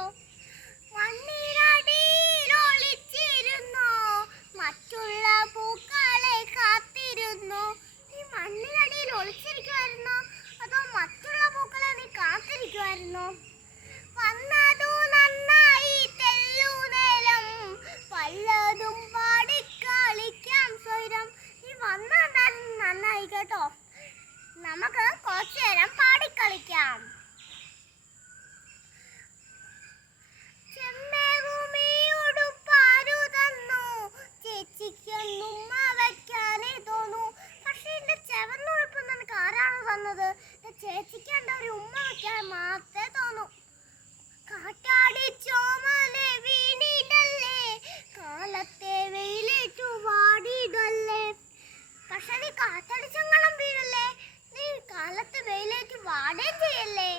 പോയാലോ? മണ്ണിനടിയിൽ ഒളിച്ചിരുന്നോ, മറ്റുള്ള പൂക്കളെ കാത്തിരുന്നു. നീ മണ്ണിനടിയിൽ ഒളിച്ചിരിക്കുമായിരുന്നോ, അതോ മറ്റുള്ള പൂക്കളെ നീ കാത്തിരിക്കുമായിരുന്നോ? വന്നതു നന്നായി തെല്ലുനേരം, വല്ലതും പാടിക്കളിക്കാം സ്വൈരം. നീ വന്നാൽ നന്നായി കേട്ടോ, നമുക്ക് കുറച്ചു നേരം പാടിക്കളിക്കാം. ചേച്ചിക്കൊന്നും വയ്ക്കാനേ തോന്നു. പക്ഷെ എന്റെ ചെവന്നുടുപ്പ് നിനക്ക് ആരാണ് തന്നത്? ചേച്ചിക്ക് ഒരു ഉമ്മ വയ്ക്കാൻ മാത്രമേ തോന്നൂ. കാറ്റാടി ചോമലെ വീണിടല്ലേ, കാലത്തെ വെയിലേറ്റു വാടിയിടല്ലേ. പക്ഷെ നീ കാറ്റടിച്ചെങ്കിലും വീഴല്ലേ, നീ കാലത്തെ വെയിലേറ്റു വാടേം ചെയ്യല്ലേ.